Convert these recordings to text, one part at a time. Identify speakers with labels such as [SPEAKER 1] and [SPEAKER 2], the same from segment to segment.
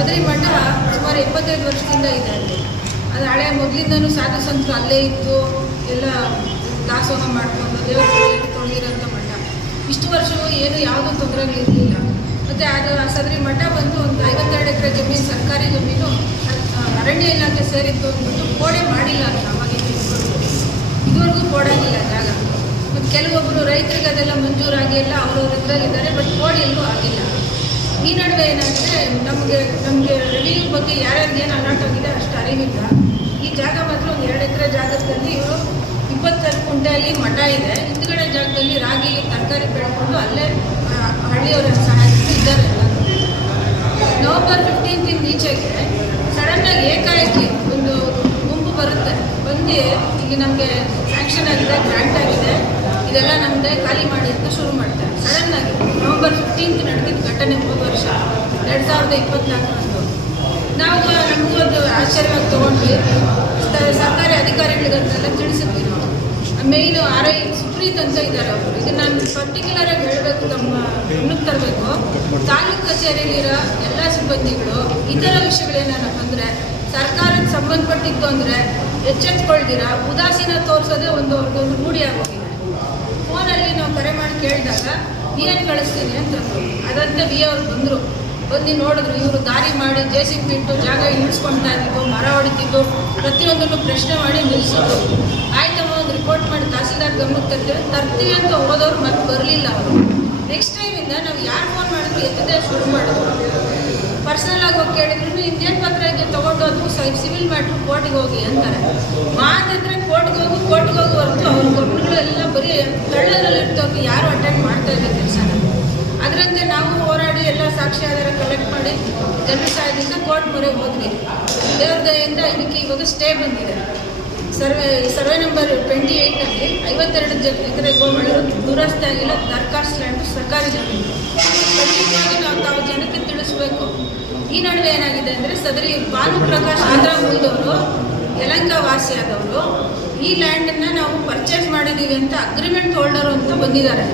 [SPEAKER 1] ಸದರಿ ಮಠ ಸುಮಾರು ಎಪ್ಪತ್ತೈದು ವರ್ಷದಿಂದ ಇದೆ ಅಲ್ಲಿ. ಅದು ಹಳೆ ಮೊದಲಿಂದನೂ ಸಾಧು ಸಂತರು ಅಲ್ಲೇ ಇದ್ದು ಎಲ್ಲ ದಾಸೋಹ ಮಾಡಿಕೊಂಡು ದೇವರು ತೊಳೆದಿರೋಂಥ ಮಠ. ಇಷ್ಟು ವರ್ಷವೂ ಏನು ಯಾವುದೂ ತೊಂದರೆಗಳಿರಲಿಲ್ಲ. ಮತ್ತು ಅದು ಆ ಸದರಿ ಮಠ ಬಂದು ಒಂದು ಐವತ್ತೆರಡು ಎಕರೆ ಜಮೀನು, ಸರ್ಕಾರಿ ಜಮೀನು, ಅರಣ್ಯ ಇಲಾಖೆ ಸೇರಿತ್ತು ಅಂದ್ಬಿಟ್ಟು ಕೋಡೆ ಮಾಡಿಲ್ಲ ಅಂತ ಅವಾಗಿನ ಇದುವರೆಗೂ. ಕೋಡಾಗಿಲ್ಲ ಜಾಗ. ಮತ್ತು ಕೆಲವೊಬ್ಬರು ರೈತರಿಗೆ ಅದೆಲ್ಲ ಮಂಜೂರಾಗಿ ಎಲ್ಲ ಅವರವ್ರ ಇದ್ರಲ್ಲಿದ್ದಾರೆ ಬಟ್ ಕೋಡೆ ಎಲ್ಲೂ ಆಗಿಲ್ಲ. ಈ ನಡುವೆ ಏನಂದ್ರೆ ನಮಗೆ ನಮಗೆ ರೆವಿನ್ಯೂ ಬಗ್ಗೆ ಯಾರ್ಯಾರಿಗೆ ಏನು ಅಲರ್ಟ್ ಆಗಿದೆ ಅಷ್ಟು ಅರಿವಿಲ್ಲ. ಈ ಜಾಗ ಮಾತ್ರ ಒಂದು ಎರಡು ಎಕರೆ ಜಾಗದಲ್ಲಿ ಇವರು ಇಪ್ಪತ್ತೆರಡು ಕುಂಟೆಯಲ್ಲಿ ಮಠ ಇದೆ. ಹಿಂದುಗಡೆ ಜಾಗದಲ್ಲಿ ರಾಗಿ, ತರಕಾರಿ ಬೆಳ್ಕೊಂಡು ಅಲ್ಲೇ ಹಳ್ಳಿಯವರ ಸಹಾಯಕ್ಕೆ ಇದ್ದಾರೆ ನವಂಬರ್ ಫಿಫ್ಟೀನ್ತಿಂದ ಈಚೆಗೆ ಸಡನ್ನಾಗಿ ಏಕಾಏಕಿ ಒಂದು ಗುಂಪು ಬರುತ್ತೆ. ಬಂದು ಈಗ ನಮಗೆ ಸ್ಯಾಂಕ್ಷನ್ ಆಗಿದೆ ಗ್ರ್ಯಾಂಟ್ ಆಗಿದೆ. ಇದೆಲ್ಲ ನಮ್ಮದೇ ಖಾಲಿ ಮಾಡಿ ಅಂತ ಶುರು ಮಾಡ್ತಾರೆ. ಸಡನ್ನಾಗಿ ನವೆಂಬರ್ ಫಿಫ್ಟೀನ್ತ್ ನಡೆದಿದ್ದ ಘಟನೆ ಹೋದ ವರ್ಷ, ಎರಡು ಸಾವಿರದ ಇಪ್ಪತ್ನಾಲ್ಕರಂದು ನಾವು ನಮಗೂ ಒಂದು ಆಶ್ಚರ್ಯವಾಗಿ ತಗೊಂಡ್ವಿ. ಸರ್ಕಾರಿ ಅಧಿಕಾರಿಗಳಿಗಂತೆಲ್ಲ ತಿಳಿಸಿದ್ವಿ ನಾವು. ಮೇಯ್ನ್ ಆರ್ ಐ ಸುಪ್ರೀತ್ ಅಂತ ಇದ್ದಾರೆ ಅವರು. ಇದನ್ನ ನಾನು ಪರ್ಟಿಕ್ಯುಲರ್ ಆಗಿ ಹೇಳಬೇಕು ತಮ್ಮ ಗಮನಕ್ಕೆ ತರಬೇಕು. ತಾಲೂಕು ಕಚೇರಿಯಲ್ಲಿರೋ ಎಲ್ಲ ಸಿಬ್ಬಂದಿಗಳು, ಇತರ ವಿಷಯಗಳೇನಾರ ಬಂದ್ರೆ ಸರ್ಕಾರಕ್ಕೆ ಸಂಬಂಧಪಟ್ಟಿದ್ದು ಅಂದರೆ ಎಚ್ಚೆತ್ಕೊಳ್ದಿರ, ಉದಾಸೀನ ತೋರಿಸೋದೇ ಒಂದು ಅವ್ರಿಗೊಂದು ರೂಢಿ ಆಗೋಗಿದೆ. ಫೋನಲ್ಲಿ ನಾವು ಕರೆ ಮಾಡಿ ಕೇಳಿದಾಗ ಏನು ಕಳಿಸ್ತೀನಿ ಅಂತಂದರು ಅದಂತೆ ವಿ ಅವ್ರು ಬಂದರು. ಬಂದು ನೋಡಿದ್ರು, ಇವರು ದಾರಿ ಮಾಡಿ ಜೆ ಸಿ ಬಿಟ್ಟು ಜಾಗ ಇಳಿಸ್ಕೊಳ್ತಾ ಇದ್ದಿದ್ದು ಮರ ಹೊಡಿತಿದ್ದು ಪ್ರತಿಯೊಂದನ್ನು ಪ್ರಶ್ನೆ ಮಾಡಿ ನಿಲ್ಲಿಸಿದ್ರು. ಆಯ್ತಮ್ಮ, ಒಂದು ರಿಪೋರ್ಟ್ ಮಾಡಿ ತಹಸೀಲ್ದಾರ್ ಗಮನಕ್ಕೆ ತರ್ತೀವಿ ತರ್ತೀವಿ ಅಂತ ಹೋದವ್ರು ಮತ್ತೆ ಬರಲಿಲ್ಲ ಅವರು. ನೆಕ್ಸ್ಟ್ ಟೈಮಿಂದ ನಾವು ಯಾರು ಫೋನ್ ಮಾಡಿದ್ರು ಎತ್ತದೆ ಶುರು ಮಾಡಿದ್ರು. ಪರ್ಸನಲ್ ಆಗಿ ಹೋಗಿ ಕೇಳಿದ್ರು ಇನ್ನೇನು ಪತ್ರ ಇದೆ? ತೊಗೊಂಡು ಅದು ಸಿವಿಲ್ ಮ್ಯಾಟ್ರು ಕೋರ್ಟಿಗೆ ಹೋಗಿ ಅಂತಾರೆ. ಮಾತಿದ್ರೆ ಕೋರ್ಟ್ಗೆ ಹೋಗು ಕೋರ್ಟ್ಗೆ ಹೋಗು ಹೊರತು ಅವ್ರ ಗಮನಗಳು ಎಲ್ಲ ಬರೀ ತಳ್ಳದ್ರಲ್ಲಿ ಇರ್ತವೆ ಯಾರು ಅಟೆಂಡ್ ಮಾಡ್ತಾ ಕೆಲಸನ ಅದರಂತೆ ನಾವು ಹೋರಾಡಿ ಎಲ್ಲ ಸಾಕ್ಷಿ ಆಧಾರ ಕಲೆಕ್ಟ್ ಮಾಡಿ ಜನಸಾಯದಿಂದ ಕೋರ್ಟ್ ಮೊರೆ ಹೋದ್ವಿ. ದೇವ್ರ ದಯೆಯಿಂದ ಇದಕ್ಕೆ ಇವಾಗ ಸ್ಟೇ ಬಂದಿದೆ. ಸರ್ವೆ ಸರ್ವೆ ನಂಬರ್ ಟ್ವೆಂಟಿ ಏಯ್ಟಲ್ಲಿ ಐವತ್ತೆರಡು ಜ, ಎಕರೆ ಗೋಮಳರು ದುರಸ್ತಿ ಆಗಿಲ್ಲ, ದರ್ಖಾಸ್ತ್ ಲ್ಯಾಂಡ್ ಸರ್ಕಾರಿ ಜಮೀನು. ನಾವು ತಾವು ಜನಕ್ಕೆ ತಿಳಿಸ್ಬೇಕು. ಈ ನಡುವೆ ಏನಾಗಿದೆ ಅಂದರೆ ಸದರಿ ಭಾನು ಪ್ರಕಾಶ್ ಆಂಧ್ರ ಮೂಲದವರು ಯಲಂಕ ವಾಸಿಯಾದವರು ಈ ಲ್ಯಾಂಡನ್ನು ನಾವು ಪರ್ಚೇಸ್ ಮಾಡಿದ್ದೀವಿ ಅಂತ ಅಗ್ರಿಮೆಂಟ್ ಹೋಲ್ಡರು ಅಂತ ಬಂದಿದ್ದಾರೆ.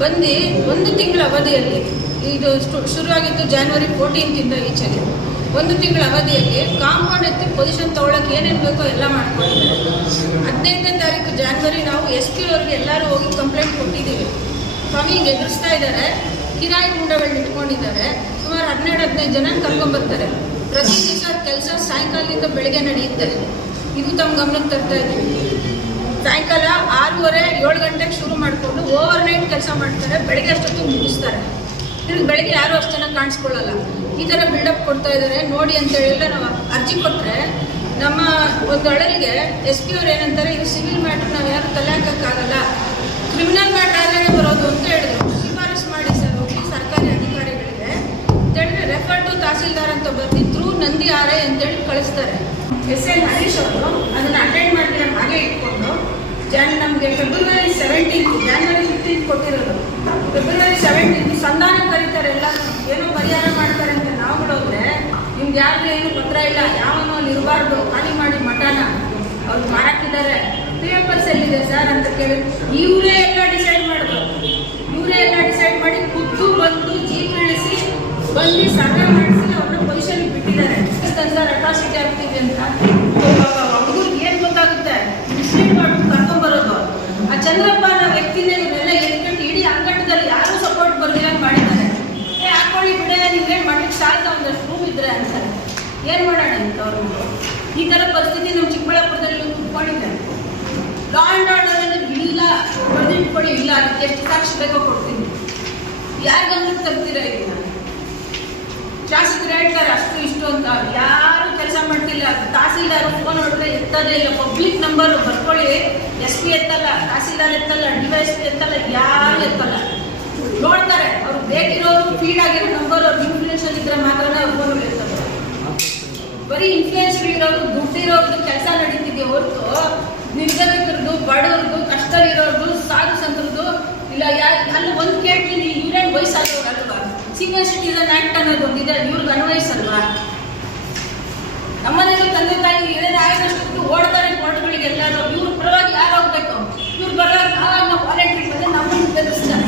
[SPEAKER 1] ಬಂದು ಒಂದು ತಿಂಗಳ ಅವಧಿಯಲ್ಲಿ, ಇದು ಶುರುವಾಗಿದ್ದು ಜಾನ್ವರಿ ಫೋರ್ಟೀನ್ತಿಂದ ಈಚೆಗೆ ಒಂದು ತಿಂಗಳ ಅವಧಿಯಲ್ಲಿ ಕಾಂಪೌಂಡ್ ಎತ್ತಿ ಪೊಸಿಷನ್ ತೊಗೊಳಕ್ಕೆ ಏನೇನು ಬೇಕೋ ಎಲ್ಲ ಮಾಡ್ಕೊಂಡಿದ್ದಾರೆ. ಹದಿನೈದನೇ ತಾರೀಕು ಜಾನ್ವರಿ ನಾವು ಎಸ್ ಪಿ ಅವ್ರಿಗೆ ಎಲ್ಲರೂ ಹೋಗಿ ಕಂಪ್ಲೇಂಟ್ ಕೊಟ್ಟಿದ್ದೀವಿ. ಸ್ವಾಮಿ ಹಿಂಗೆ ಎದುರಿಸ್ತಾ ಇದ್ದಾರೆ. ಕಿರಾಯಿ ಗುಂಡಗಳನ್ನ ಇಟ್ಕೊಂಡಿದ್ದಾರೆ ಸುಮಾರು ಹನ್ನೆರಡು ಹದಿನೈದು ಜನ ಕರ್ಕೊಂಡ್ಬರ್ತಾರೆ ಪ್ರತಿ ದಿವಸ ಕೆಲಸ ಸಾಯಂಕಾಲದಿಂದ ಬೆಳಗ್ಗೆ ನಡೆಯುತ್ತೆ. ಇದು ತಮ್ಮ ಗಮನಕ್ಕೆ ತರ್ತಾ ಇದ್ದೀವಿ. ಸಾಯಂಕಾಲ ಏಳು ಗಂಟೆಗೆ ಶುರು ಮಾಡಿಕೊಂಡು ಓವರ್ ನೈಟ್ ಕೆಲಸ ಮಾಡ್ತಾರೆ. ಬೆಳಗ್ಗೆ ಅಷ್ಟೊತ್ತು ಮುಗಿಸ್ತಾರೆ. ತಿರ್ಗಿ ಬೆಳಗ್ಗೆ ಯಾರೂ ಅಷ್ಟು ಚೆನ್ನಾಗಿ ಕಾಣಿಸ್ಕೊಳ್ಳಲ್ಲ. ಈ ಥರ ಬಿಲ್ಡಪ್ ಕೊಡ್ತಾ ಇದ್ದಾರೆ ನೋಡಿ ಅಂತ ಹೇಳಿದ್ರೆ ನಾವು ಅರ್ಜಿ ಕೊಟ್ಟರೆ ನಮ್ಮ ಒಂದು ಅಳಲಿಗೆ ಎಸ್ ಪಿ ಅವ್ರು ಏನಂತಾರೆ, ಇದು ಸಿವಿಲ್ ಮ್ಯಾಟ್ರ್ ನಾವು ಯಾರು ತಲೆ ಹಾಕೋಕ್ಕಾಗಲ್ಲ ಕ್ರಿಮಿನಲ್ ಮ್ಯಾಟ್ರ್ ಆದ್ರೆ ಬರೋದು ಅಂತ ಹೇಳಿದ್ರು. ಶಿಫಾರಸು ಮಾಡಿ ಸರ್, ಹೋಗಿ ಸರ್ಕಾರಿ ಅಧಿಕಾರಿಗಳಿಗೆ. ಅಂತೇಳಿ ರೆಫರ್ ಟು ತಹಸೀಲ್ದಾರ್ ಅಂತ ಬರ್ತಿದ್ರು ನಂದಿ ಆರೆ ಅಂತೇಳಿ ಕಳಿಸ್ತಾರೆ. ಎಸ್ ಎಲ್ ಹರೀಶ್ ಅವರು ಅದನ್ನು ಅಟೆಂಡ್ ಮಾಡಿ ಹಾಗೆ ಇಟ್ಕೊಂಡು ಜಾನ್ ನಮಗೆ ಫೆಬ್ರವರಿ ಸೆವೆಂಟೀನ್ತ್ ಜಾನ್ವರಿ ಫಿಫ್ಟೀನ್ ಕೊಟ್ಟಿರೋದು. ಫೆಬ್ರವರಿ ಸೆವೆಂಟೀನ್ ಸಂಧಾನ ಕರೀತಾರೆ ಎಲ್ಲ ಏನೋ ಪರಿಹಾರ ಮಾಡ್ತಾರೆ ಅಂತ ನಾವು ಬಿಡೋದ್ರೆ ನಿಮ್ಗೆ ಯಾರಿಗೂ ಏನು ಪತ್ರ ಇಲ್ಲ. ಯಾವನೋ ಇರಬಾರ್ದು ಖಾಲಿ ಮಾಡಿ ಮಠನ ಅವ್ರು ಮಾರಾಕಿದ್ದಾರೆ. ಪೇಪರ್ಸ್ ಎಲ್ಲಿದೆ ಸರ್ ಅಂತ ಕೇಳಿ, ಇವರೇ ಎಲ್ಲ ಡಿಸೈಡ್ ಮಾಡಿದ್ರು ಇವರೇ ಎಲ್ಲ ಡಿಸೈಡ್ ಮಾಡಿ ಖುದ್ದು ಬಂದು ಜೀಪ್ ಇಳಿಸಿ ಬಂದು ಸರ್ವೆ ಮಾಡಿಸಿ ಅವ್ರನ್ನ ಪೊಸಿಷನ್ ಬಿಟ್ಟಿದ್ದಾರೆ. ಸರ್ ಅಟ್ರಾಸಿಟಿ ಆಗ್ತಿದೆ ಅಂತ. ಚಂದ್ರಪ್ಪ ಅನ್ನೋ ವ್ಯಕ್ತಿನೇ ಇವನ್ನೆಲ್ಲ ಎತ್ಕೊಂಡು ಇಡೀ ಅಂಗಟದಲ್ಲಿ ಯಾರು ಸಪೋರ್ಟ್ ಬರ್ದಿರಂಗೆ ಮಾಡಿದ್ದಾರೆ. ಏ, ಹಾಕೊಳ್ಳಿ ಬಿಡೆ ನಿಮ್ಗೇನು ಮಠಕ್ಕೆ ಸಾಲದ ಒಂದಷ್ಟು ರೂಮ್ ಇದ್ರೆ ಅಂತಾರೆ ಏನು ಮಾಡೋಣ ಅಂತ ಇಂಥವ್ರು ಈ ಥರ ಪರಿಸ್ಥಿತಿ ನಮ್ಮ ಚಿಕ್ಕಬಳ್ಳಾಪುರದಲ್ಲಿ ಕುತ್ಕೊಂಡಿದ್ದಾರೆ. ಲಾ ಆ್ಯಂಡ್ ಆರ್ಡರ್ ಅಂದ್ರೆ ಇಲ್ಲ, ಬರೆದಿಟ್ಕೊಳ್ಳಿ, ಇಲ್ಲ ಅದಕ್ಕೆ ಎಷ್ಟು ಸಾಕ್ಷಿ ಬೇಕೋ ಕೊಡ್ತೀನಿ. ಯಾರು ಗಮನಕ್ಕೆ ತರ್ತೀರಾ ಇದನ್ನ ಶಾಸಕರು ಹೇಳ್ತಾರೆ, ಅಷ್ಟು ಇಷ್ಟು ಅಂತ. ಯಾರು ಕೆಲಸ ಮಾಡ್ತಿಲ್ಲ. ತಹಸೀಲ್ದಾರ್ ಫೋನ್ ಎತ್ತದೇ ಇಲ್ಲ. ಪಬ್ಲಿಕ್ ನಂಬರ್ ಬರ್ಕೊಳ್ಳಿ. ಎಸ್ ಪಿ ಎತ್ತಲ್ಲ, ತಹಸೀಲ್ದಾರ್ ಎತ್ತಲ್ಲ ಡಿ ವೈ ಎಸ್ ಪಿ ಎತ್ತಲ್ಲ, ಯಾರು ಎತ್ತಲ್ಲ. ನೋಡ್ತಾರೆ. ಅವ್ರು ಬೇಕಿರೋರು ಫೀಡ್ ಆಗಿರೋ ನಂಬರ್ ಅವ್ರಿಗೆ ಇನ್ಫ್ಲೂಯೆನ್ಸ್ ಇದ್ರೆ ಮಾತ್ರ ಅವ್ರು ಇರ್ತದೆ ಬರೀ ಇನ್ಫ್ಲೂಯೆನ್ಸ್ ಇರೋರು ದುಡ್ಡಿರೋರ್ದು ಕೆಲಸ ನಡೀತಿದೆ ಹೊರತು ನಿರ್ಗಮಿಕರದು ಬಡವ್ರದ್ದು ಇರೋರ್ದು ಸಾಧು ಸಂತರದ್ದು ಇಲ್ಲ, ಯಾ, ಅಲ್ಲಿ ಒಂದು ಕೇಳ್ತೀನಿ, ಇವ್ರೇನು ವಯಸ್ಸಾದವ್ರು ಅಲ್ವಾ? ಸೀನಿಯರ್ ಸಿಟಿಸನ್ ಆ್ಯಕ್ಟ್ ಅನ್ನೋದು ಒಂದಿದೆ ಇವ್ರಿಗೆ ಅನ್ವಯಿಸಲ್ವಾ? ನಮ್ಮನೇಲಿ ತಂದೆ ತಾಯಿ ಏನೇನು ಆಯ್ದಷ್ಟು ಓಡ್ತಾರೆ ಕೋರ್ಟ್ಗಳಿಗೆ ಎಲ್ಲರೂ. ಇವ್ರ ಪರವಾಗಿ ಯಾರು ಹೋಗ್ಬೇಕು ಇವ್ರು ಬರೋದು ಯಾವಾಗ ನಾವು ವಾಲಂಟ್ರಿ ಬಂದರೆ ನಮ್ಮನ್ನು ಬೆದರಿಸ್ತಾರೆ.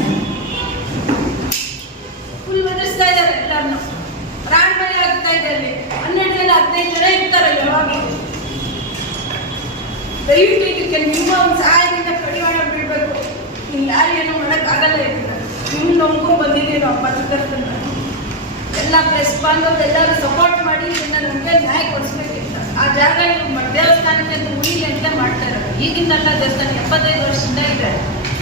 [SPEAKER 1] ಫುಲ್ ಬೆದರಿಸ್ತಾ ಇದ್ದಾರೆ ಎಲ್ಲರನ್ನು. ಪ್ರಾಣಮಯ ಆಗ್ತಾ ಇದೆ ಅಲ್ಲಿ.
[SPEAKER 2] ಹನ್ನೆರಡು ಜನ, ಹದಿನೈದು ಜನ ಇರ್ತಾರೆ ಯಾವಾಗಲೂ. ದಯವಿಟ್ಟು ಇದಕ್ಕೆ ನಿಮ್ಮ ಒಂದು ಸಹಾಯದಿಂದ ಕಡಿವಾಣ ಬಿಡಬೇಕು ಇಲ್ಲಿ ಯಾರು ಏನೂ ಮಾಡೋಕ್ಕಾಗಲ್ಲ ಇರ್ತಾರೆ ನಿಮ್ಮ ನಂಬ್ಕೊಂಡು ಬಂದಿದ್ದೀವಿ ನಾವು ಪತ್ರಕರ್ತನ ಎಲ್ಲ ಪ್ರೆಸ್ ಬಾಂಧವ್ರು ಎಲ್ಲರೂ ಸಪೋರ್ಟ್ ಮಾಡಿ ಇದನ್ನ ನಮಗೆ ನ್ಯಾಯ ಕೊಡಿಸ್ಬೇಕಿತ್ತು ಆ ಜಾಗ ದೇವಸ್ಥಾನಕ್ಕೆ ಮುಗಿಲಿ ಅಂತ ಮಾಡ್ತಾ ಇರೋದು. ಈಗಿಂದಲ್ಲ ದೇವಸ್ಥಾನ ಎಪ್ಪತ್ತೈದು ವರ್ಷದಿಂದ ಇದೆ.